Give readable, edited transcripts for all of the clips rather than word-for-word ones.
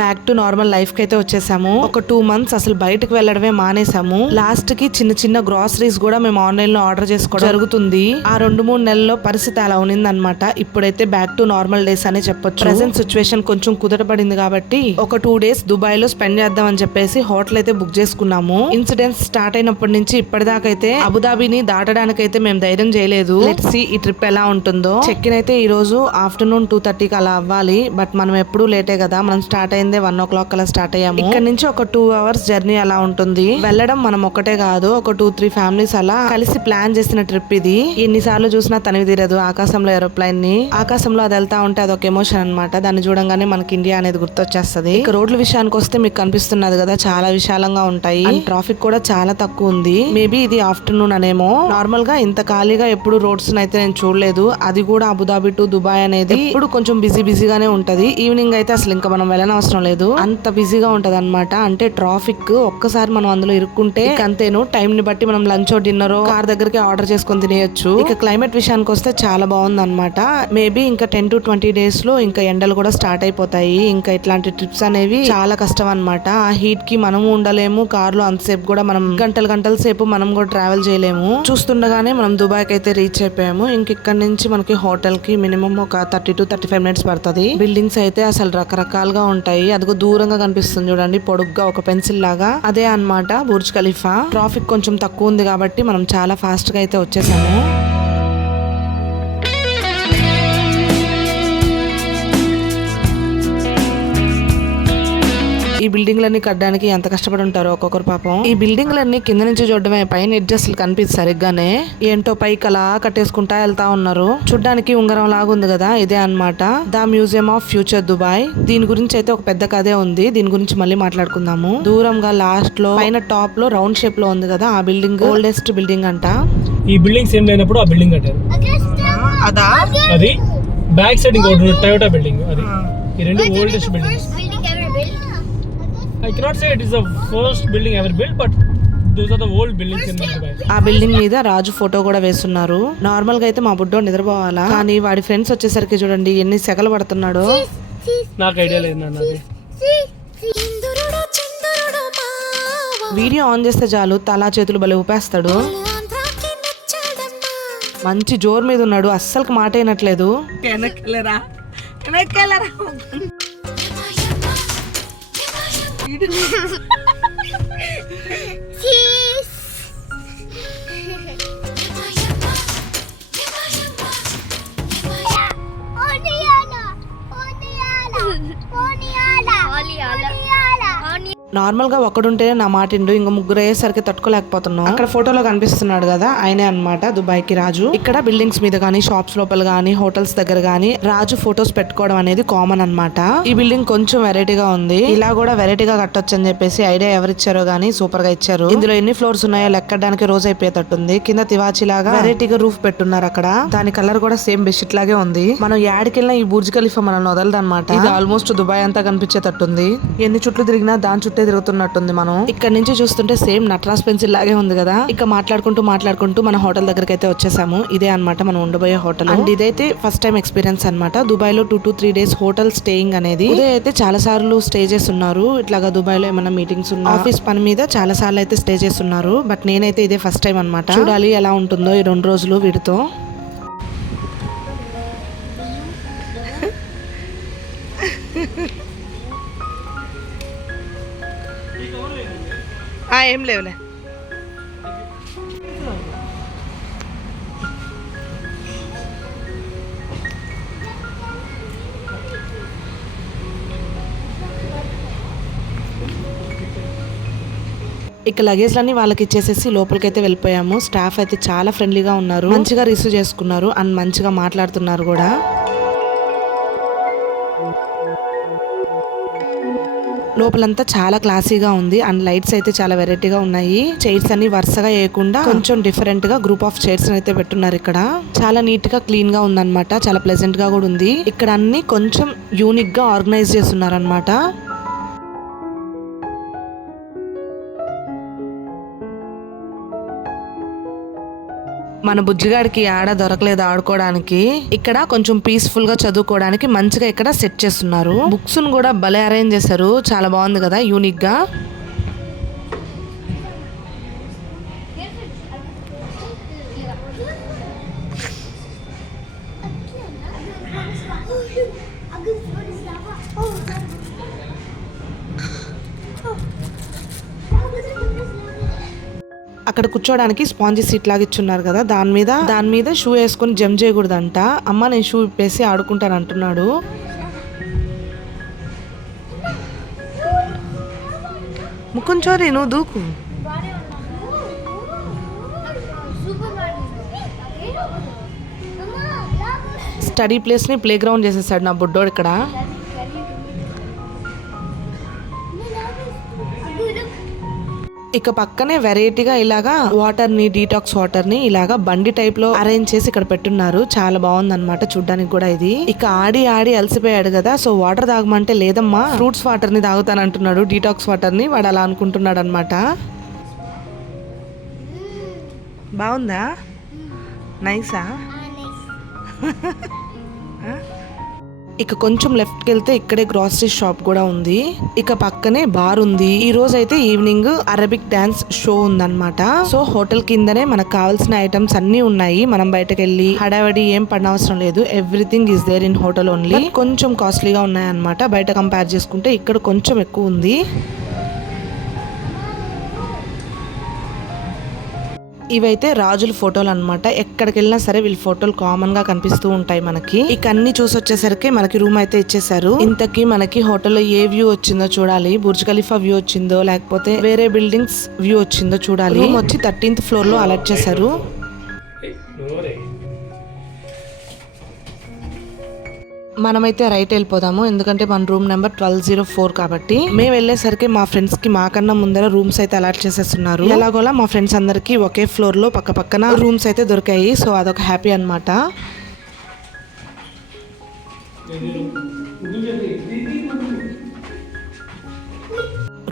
Back to normal life కి అయితే వచ్చేసాము. ఒక 2 months అసలు బయటకు వెళ్ళడమే మానేసాము. లాస్ట్ కి చిన్న చిన్న గ్రాసరీస్ కూడా మేము ఆన్లైన్ లో ఆర్డర్ చేసుకోవడం జరుగుతుంది. ఆ 2-3 నెలల్లో పరిస్థితి అలా ఉన్నిందనమాట. ఇప్పుడైతే బ్యాక్ టు నార్మల్ డేస్ అనే చెప్పొచ్చు. ప్రెసెంట్ సిచ్యువేషన్ కొంచెం కుదరపడింది కాబట్టి ఒక 2 days దుబాయ్ లో స్పెండ్ చేద్దాం అని చెప్పేసి హోటల్ అయితే బుక్ చేసుకున్నాము. ఇన్సిడెంట్స్ స్టార్ట్ అయినప్పటి నుంచి ఇప్పటిదాకైతే అబుదాబిని దాటడానికైతే మేము ధైర్యం చేయలేదు. లెట్స్ సీ ఈ ట్రిప్ ఎలా ఉంటుందో. చెక్ ఇన్ అయితే ఈ రోజు ఆఫ్టర్నూన్ 2:30కి అలా అవ్వాలి. బట్ మనం ఎప్పుడు లేటే కదా. మనం స్టార్ట్ అయిందే 1 o'clock అలా స్టార్ట్ అయ్యాము. ఇక్కడ నుంచి ఒక 2 hours జర్నీ అలా ఉంటుంది. వెళ్ళడం మనం ఒకటే కాదు, ఒక 2-3 ఫ్యామిలీస్ అలా కలిసి ప్లాన్ చేసిన ట్రిప్ ఇది. ఎన్నిసార్లు చూసినా తనివి తీరదు ఆకాశంలో ఏరోప్లైన్ ని. ఆకాశంలో అది వెళ్తా ఉంటే అదొక ఎమోషన్ అనమాట. దాన్ని చూడంగానే మనకి ఇండియా అనేది గుర్తొచ్చేస్తుంది. ఇక రోడ్ల విషయానికి వస్తే మీకు కనిపిస్తున్నది కదా, చాలా విశాలంగా ఉంటాయి. ట్రాఫిక్ కూడా చాలా తక్కువ ఉంది. మేబీ ఇది ఆఫ్టర్నూన్ అనేమో. నార్మల్ గా ఇంత ఖాళీగా ఎప్పుడు రోడ్స్ అయితే నేను చూడలేదు. అది కూడా అబుదాబి టు దుబాయ్ అనేది ఇప్పుడు కొంచెం బిజీగానే ఉంటది. ఈవినింగ్ అయితే అసలు ఇంకా మనం వెళ్ళనవసరం లేదు, అంత బిజీగా ఉంటది అనమాట. అంటే ట్రాఫిక్ ఒక్కసారి మనం అందులో ఇరుక్కుంటే అంతేను. టైం ని బట్టి మనం లంచ్ డిన్నర్ కార్ దగ్గరికి ఆర్డర్ చేసుకొని తినేయొచ్చు. ఇక క్లైమేట్ విషయానికి వస్తే చాలా బాగుంది అనమాట. మేబీ ఇంకా 10 to 20 days లో ఇంకా ఎండలు కూడా స్టార్ట్ అయిపోతాయి. ఇంకా ఇట్లాంటి ట్రిప్స్ అనేవి చాలా కష్టం అనమాట. ఆ హీట్ కి మనము ఉండలేము. కార్ లో అంతసేపు కూడా మనం గంటల సేపు మనం కూడా ట్రావెల్ చేయలేము. చూస్తుండగానే మనం దుబాయ్ కి అయితే రీచ్ అయిపోయాము. ఇంక ఇక్కడ నుంచి మనకి హోటల్ కి మినిమం ఒక 30 to 35 minutes పడుతుంది. బిల్డింగ్స్ అయితే అసలు రకరకాలుగా ఉంటాయి. అదిగో దూరంగా కనిపిస్తుంది చూడండి, పొడుగ్గా ఒక పెన్సిల్ లాగా, అదే అన్నమాట బుర్జ్ ఖలీఫా. ట్రాఫిక్ కొంచెం తక్కువ ఉంది కాబట్టి మనం చాలా ఫాస్ట్ గా అయితే వచ్చేసాము. ఈ బిల్డింగ్లన్నీ కట్టడానికి ఎంత కష్టపడి ఉంటారో ఒక్కొక్కరు పాపం. ఈ బిల్డింగ్లన్నీ కింద నుంచి చూడడమే, పైన ఎడ్జ్ అసలు కనిపిస్తుంది సరిగ్గానే. ఏంటో పైకి అలా కట్టేసుకుంటా వెళ్తా ఉన్నారు. చూడ్డానికి ఉంగరం లాగా ఉంది కదా, ఇదే అన్నమాట the museum of future Dubai. దీని గురించి అయితే ఒక పెద్ద కథే ఉంది. దీని గురించి మళ్ళీ మాట్లాడుకుందాము. దూరంగా లాస్ట్ లో పైన టాప్ లో రౌండ్ షేప్ లో ఉంది కదా, ఆ బిల్డింగ్ ఓల్డెస్ట్ బిల్డింగ్ అంట. ఈ బిల్డింగ్ సేమ్ లేనప్పుడు ఆ బిల్డింగ్ కట్టారు. అదా అది బ్యాక్ సైడ్ ఇంకోటి టయోటా బిల్డింగ్. అది ఈ రెండు oldest buildings. I cannot say it is the first building ever built, but those are the old buildings in Dubai. ఆ బిల్డింగ్ మీద రాజు ఫోటో కూడా వేస్తున్నారు. నార్మల్ గా అయితే మా బుడ్డో నిద్రపోవాలా, కానీ వాడి ఫ్రెండ్స్ వచ్చేసరికి చూడండి ఎన్ని సెగలు పడుతున్నాడు. నాకు ఐడియా లేదు నాన్న. వీడియో ఆన్ చేస్తే చాలు తలా చేతులు భలే ఊపేస్తాడు. మంచి జోరు మీద ఉన్నాడు, అస్సలు మాట అయినట్లేదు. నార్మల్ గా ఒక్కడుంటేనే నా మాటిండు, ఇంకా ముగ్గురు అయ్యేసరికి తట్టుకోలేకపోతున్నాం. అక్కడ ఫోటోలో కనిపిస్తున్నాడు కదా, ఆయనే అన్నమాట దుబాయ్ కి రాజు. ఇక్కడ బిల్డింగ్స్ మీద గానీ, షాప్స్ లోపల గానీ, హోటల్స్ దగ్గర గానీ రాజు ఫోటోస్ పెట్టుకోవడం అనేది కామన్ అన్నమాట. ఈ బిల్డింగ్ కొంచెం వెరైటీగా ఉంది. ఇలా కూడా వెరైటీగా కట్టొచ్చు అని చెప్పేసి ఐడియా ఎవరిచ్చారో గానీ సూపర్ గా ఇచ్చారు. ఇందులో ఎన్ని ఫ్లోర్స్ ఉన్నాయో లెక్కడానికి రోజు అయిపోయేటట్టుంది. కింద తివాచి లాగా వెరైటీగా రూఫ్ పెట్టున్నారు అక్కడ. దాని కలర్ కూడా సేమ్ బెడ్షీట్ లాగే ఉంది. మనం యాడికెళ్ళినా ఈ బుర్జ్ ఖలీఫా మనల్ని వదలదు అనమాట. ఇది ఆల్మోస్ట్ దుబాయ్ అంతా కనిపించేటట్టుంది. ఎన్ని చుట్లు తిరిగినా దాని చుట్టే తిరుగుతున్నట్టుంది. మనం ఇక్కడ నుంచి చూస్తుంటే సేమ్ నట్రాస్ పెన్సిల్ లాగే ఉంది కదా. ఇక మాట్లాడుకుంటూ మన హోటల్ దగ్గరికి అయితే వచ్చేసాము. ఇదే అన్నమాట మనం ఉండబోయే హోటల్. అండ్ ఇదైతే ఫస్ట్ టైం ఎక్స్పీరియన్స్ అన్నమాట దుబాయ్ లో 2 to 3 days హోటల్ స్టేయింగ్ అనేది. ఇదే అయితే చాలా సార్లు స్టే చేస్తున్నారు. ఇట్లాగా దుబాయ్ లో ఏమైనా మీటింగ్స్ ఉన్న ఆఫీస్ పని మీద చాలా సార్లు అయితే స్టే చేస్తున్నారు. బట్ నేనైతే ఇదే ఫస్ట్ టైం అన్నమాట. చూడాలి ఎలా ఉంటుందో ఈ 2 రోజులు వీడితో. ఏం లేవులే. ఇక లగేజ్లన్నీ వాళ్ళకి ఇచ్చేసేసి లోపలికైతే వెళ్ళిపోయాము. స్టాఫ్ అయితే చాలా ఫ్రెండ్లీగా ఉన్నారు, మంచిగా రిసీవ్ చేసుకున్నారు అండ్ మంచిగా మాట్లాడుతున్నారు కూడా. లోపలంతా చాలా క్లాసీగా ఉంది అండ్ లైట్స్ అయితే చాలా వెరైటీగా ఉన్నాయి. చైర్స్ అన్ని వరుసగా వేయకుండా కొంచెం డిఫరెంట్ గా గ్రూప్ ఆఫ్ చైర్స్ అయితే పెట్టున్నారు. ఇక్కడ చాలా నీట్ గా క్లీన్ గా ఉందన్నమాట. చాలా ప్లెజెంట్ గా కూడా ఉంది. ఇక్కడ అన్ని కొంచెం యూనిక్ గా ఆర్గనైజ్ చేస్తున్నారు అన్నమాట. మన బుజ్జిగాడికి ఆడ దొరకలేదు ఆడుకోవడానికి. ఇక్కడ కొంచెం పీస్ఫుల్ గా చదువుకోవడానికి మంచిగా ఇక్కడ సెట్ చేస్తున్నారు. బుక్స్ కూడా భలే అరేంజ్ చేశారు, చాలా బాగుంది కదా, యూనిక్ గా. అక్కడ కూర్చోడానికి స్పాంజీ సీట్ లాగా ఇచ్చున్నారు కదా, దాని మీద షూ వేసుకొని జంప్ చేయకూడదంట. అమ్మ నేను షూ విప్పేసి ఆడుకుంటాను అంటున్నాడు. ముక్కుంచోరి నువ్వు దూకు. స్టడీ ప్లేస్ ని ప్లే గ్రౌండ్ చేసేసాడు నా బుడ్డోడు ఇక్కడ. ఇక పక్కనే వెరైటీగా ఇలాగా వాటర్ ని, డీటాక్స్ వాటర్ ని ఇలాగా బండి టైప్ లో అరేంజ్ చేసి ఇక్కడ పెట్టున్నారు. చాలా బాగుంది అనమాట చూడ్డానికి కూడా ఇది. ఇక ఆడి అలసిపోయాడు కదా, సో వాటర్ తాగమంటే లేదమ్మా ఫ్రూట్స్ వాటర్ ని తాగుతానంటున్నాడు, డీటాక్స్ వాటర్ ని. వాడు అలా అనుకుంటున్నాడు అనమాట. బాగుందా? నైసా? ఇక కొంచెం లెఫ్ట్ కి వెళ్తే ఇక్కడే గ్రాసరీ షాప్ కూడా ఉంది. ఇక పక్కనే బార్ ఉంది. ఈ రోజు అయితే ఈవినింగ్ అరబిక్ డాన్స్ షో ఉందన్నమాట. సో హోటల్ కిందనే మనకు కావాల్సిన ఐటమ్స్ అన్ని ఉన్నాయి. మనం బయటకు వెళ్ళి హడావడి ఏం పడనవసరం లేదు. Everything is there in hotel only. కొంచెం కాస్ట్లీగా ఉన్నాయన్నమాట బయట కంపేర్ చేసుకుంటే. ఇక్కడ కొంచెం ఎక్కువ ఉంది. ఇవైతే రాజుల ఫోటోలు అన్నమాట. ఎక్కడికి వెళ్ళినా సరే వీళ్ళ ఫోటోలు కామన్ గా కనిపిస్తూ ఉంటాయి మనకి. ఇక అన్ని చూసి వచ్చేసరికి మనకి రూమ్ అయితే ఇచ్చేసారు. ఇంతకీ మనకి హోటల్లో ఏ వ్యూ వచ్చిందో చూడాలి. బుర్జ్ ఖలీఫా వ్యూ వచ్చిందో లేకపోతే వేరే బిల్డింగ్స్ వ్యూ వచ్చిందో చూడాలి. రూమ్ వచ్చి 13th ఫ్లోర్ లో అలర్ట్ చేశారు. మనమైతే రైట్ వెళ్ళిపోదాము, ఎందుకంటే మన రూమ్ నెంబర్ 1204 కాబట్టి. మేము వెళ్ళేసరికి మా ఫ్రెండ్స్ కి మాకన్నా ముందర రూమ్స్ అయితే అలాట్ చేసేస్తున్నారు. ఎలాగోలా మా ఫ్రెండ్స్ అందరికి ఒకే ఫ్లోర్ లో పక్క పక్కన రూమ్స్ అయితే దొరికాయి. సో అదొక హ్యాపీ అన్నమాట.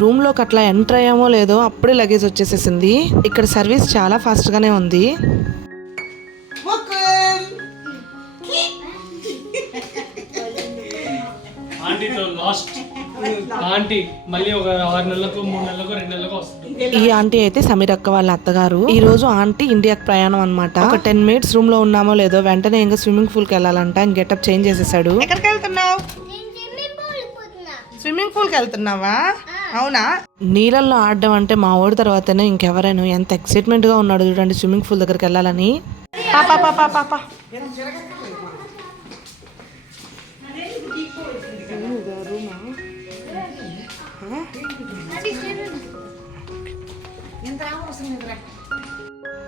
రూమ్ లోకి అట్లా ఎంటర్ అయ్యామో లేదో అప్పుడే లగేజ్ వచ్చేసేసింది. ఇక్కడ సర్వీస్ చాలా ఫాస్ట్ గానే ఉంది. ఆంటీ మళ్ళీ ఒక 6 నెలలకు 3 నెలలకు 2 నెలలకు వస్తుంది. ఈ ఆంటీ అయితే సమీర్ అక్క వాళ్ళ అత్తగారు. ఈ రోజు ఆంటీ ఇండియాకి ప్రయాణం అన్నమాట. ఒక 10 మినిట్స్ రూమ్ లో ఉన్నామో లేదో వెంటనే ఇంకా స్విమ్మింగ్ పూల్ కి వెళ్ళాలంట. గెటప్ చేంజ్ చేసేసాడు. ఎక్కడికి వెళ్తున్నావు? స్విమ్మింగ్ పూల్ కి వెళ్తున్నావా? అవునా? నీళ్ళల్లో ఆడడం అంటే మా ఓడి తర్వాతనే ఇంకెవరైనా. ఎంత ఎక్సైట్మెంట్ గా ఉన్నాడు చూడండి స్విమ్మింగ్ పూల్ దగ్గరికి వెళ్ళాలని.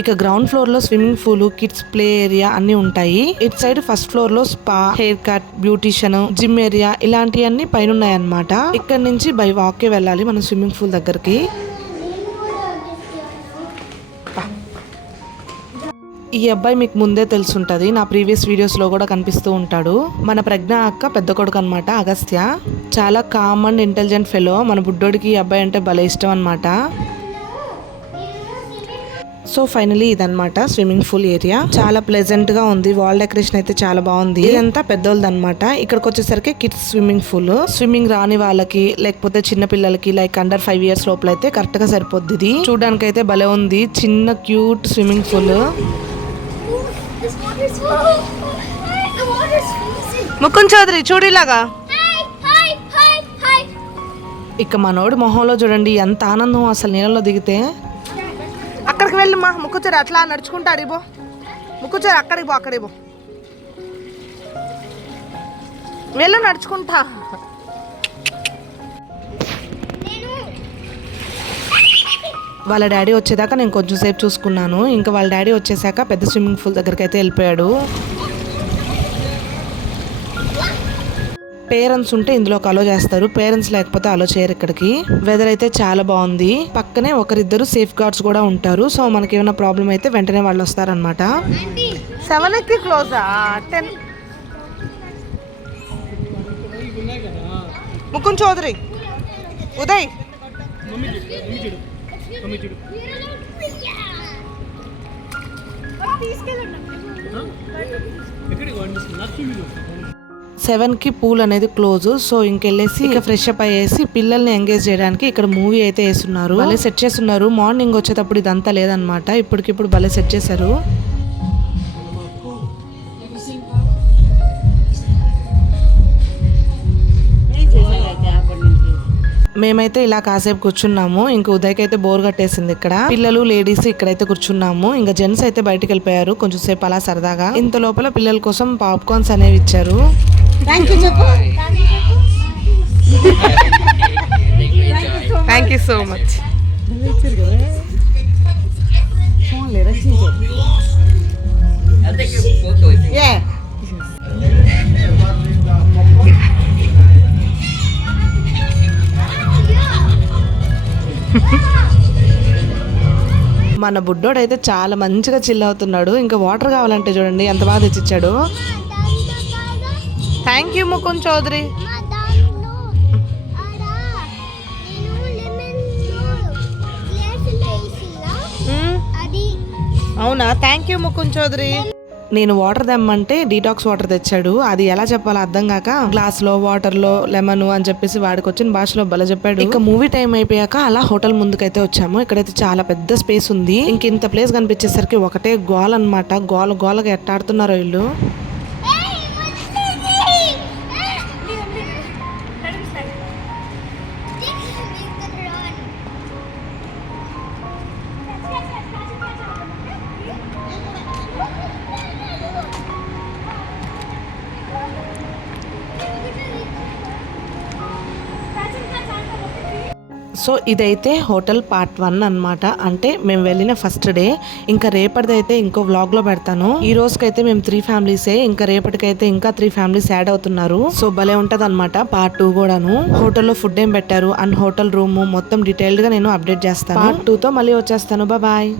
ఇక గ్రౌండ్ ఫ్లోర్ లో swimming pool, kids play area అన్ని ఉంటాయి. ఇటు సైడ్ ఫస్ట్ ఫ్లోర్ లో spa, hair cut, beautician, gym area ఇలాంటివన్నీ పైన ఉన్నాయన్నమాట. ఇక్కడ నుంచి బై వాక్ వెళ్ళాలి మనం స్విమ్మింగ్ పూల్ దగ్గరికి. ఈ అబ్బాయి మీకు ముందే తెలుసుంటది, నా ప్రీవియస్ వీడియోస్ లో కూడా కనిపిస్తూ ఉంటాడు. మన ప్రజ్ఞ అక్క పెద్ద కొడుకు అనమాట, అగస్త్య. చాలా కామ్ అండ్ ఇంటెలిజెంట్ ఫెలో. మన బుడ్డోడికి ఈ అబ్బాయి అంటే భలే ఇష్టం అనమాట. సో ఫైనలీ ఇదన్నమాట స్విమ్మింగ్ పూల్ ఏరియా. చాలా ప్లెజెంట్ గా ఉంది. వాల్ డెకరేషన్ అయితే చాలా బాగుంది. ఇదంతా పెద్దోళ్ళది అనమాట. ఇక్కడికి వచ్చేసరికి కిడ్స్ స్విమ్మింగ్ పూల్. స్విమ్మింగ్ రాని వాళ్ళకి లేకపోతే చిన్న పిల్లలకి లైక్ అండర్ 5 years లోపల అయితే కరెక్ట్ గా సరిపోద్ది. ఇది చూడడానికి అయితే భలే ఉంది. చిన్న cute swimming pool. Mukund Chowdary చూడిలాగా. ఇక మనోడు మొహంలో చూడండి ఎంత ఆనందం అసలు నీళ్ళలో దిగితే. అక్కడికి వెళ్ళమ్మా ముక్కుచారు, అట్లా నడుచుకుంటా అడిగిపో. ముక్కుచారు అక్కడికి పో, అక్కడికి పో, వెళ్ళు నడుచుకుంటా. వాళ్ళ డాడీ వచ్చేదాకా నేను కొంచెం సేపు చూసుకున్నాను. ఇంకా వాళ్ళ డాడీ వచ్చేసాక పెద్ద స్విమ్మింగ్ పూల్ దగ్గరికి అయితే వెళ్ళిపోయాడు. పేరెంట్స్ ఉంటే ఇందులోకి అలో చేస్తారు, పేరెంట్స్ లేకపోతే అలో చేయరు. ఇక్కడికి వెదర్ అయితే చాలా బాగుంది. పక్కనే ఒకరిద్దరు సేఫ్ గార్డ్స్ కూడా ఉంటారు. సో మనకి ఏమైనా ప్రాబ్లం అయితే వెంటనే వాళ్ళు వస్తారనమాట. 7కి క్లోజా? 10. ముకుంద్ చౌదరి, ఉదయ్ ఎక్కడికి వండి నచ్చింది 7 కి పూల్ అనేది క్లోజ్. సో ఇంకెళ్ళేసి ఇక ఫ్రెష్ అప్ అయ్యేసి పిల్లల్ని ఎంగేజ్ చేయడానికి ఇక్కడ మూవీ అయితే వేస్తున్నారు. భలే సెట్ చేస్తున్నారు. మార్నింగ్ వచ్చేటప్పుడు ఇదంతా లేదనమాట, ఇప్పటికిప్పుడు భలే సెట్ చేశారు. మేమైతే ఇలా కాసేపు కూర్చున్నాము. ఇంకా ఉదయ్కి అయితే బోర్ కట్టేసింది ఇక్కడ. పిల్లలు లేడీస్ ఇక్కడైతే కూర్చున్నాము. ఇంకా జెంట్స్ అయితే బయటకు వెళ్ళిపోయారు కొంచెం సేపు అలా సరదాగా. ఇంత లోపల పిల్లల కోసం పాప్కార్న్స్ అనేవి ఇచ్చారు. Thank you so much. మన బుడ్డోడైతే చాలా మంచిగా చిల్ అవుతున్నాడు. ఇంకా వాటర్ కావాలంటే చూడండి ఎంత బాగా తెచ్చిచ్చాడు. Thank you Mukund Chowdary. అవునా, థ్యాంక్ యూ ముకుంద్ చౌదరి. నేను వాటర్ తెమ్మంటే డీటాక్స్ వాటర్ తెచ్చాడు. అది ఎలా చెప్పాలో అర్థం కాక గ్లాస్ లో వాటర్ లో లెమన్ అని చెప్పేసి వాడికి వచ్చిన భాషలో భలే చెప్పాడు. ఇంకా మూవీ టైం అయిపోయాక అలా హోటల్ ముందుకైతే వచ్చాము. ఇక్కడైతే చాలా పెద్ద స్పేస్ ఉంది. ఇంక ఇంత ప్లేస్ కనిపించేసరికి ఒకటే గోల అన్నమాట. గోలగా ఎట్టాడుతున్నారో వీళ్ళు. సో ఇదైతే హోటల్ పార్ట్ 1 అన్నమాట. అంటే మేము వెళ్ళిన ఫస్ట్ డే. ఇంకా రేపటిదైతే ఇంకో వ్లాగ్ లో పెడతాను. ఈ రోజుకైతే మేము 3 ఫ్యామిలీసే. ఇంకా రేపటికైతే ఇంకా 3 ఫ్యామిలీస్ యాడ్ అవుతున్నారు. సో భలే ఉంటది అనమాట పార్ట్ 2 కూడాను. హోటల్లో ఫుడ్ ఏం పెట్టారు అండ్ హోటల్ రూమ్ మొత్తం డీటెయిల్డ్ గా నేను అప్డేట్ చేస్తాను. పార్ట్ 2 తో మళ్ళీ వచ్చేస్తాను. బాయ్.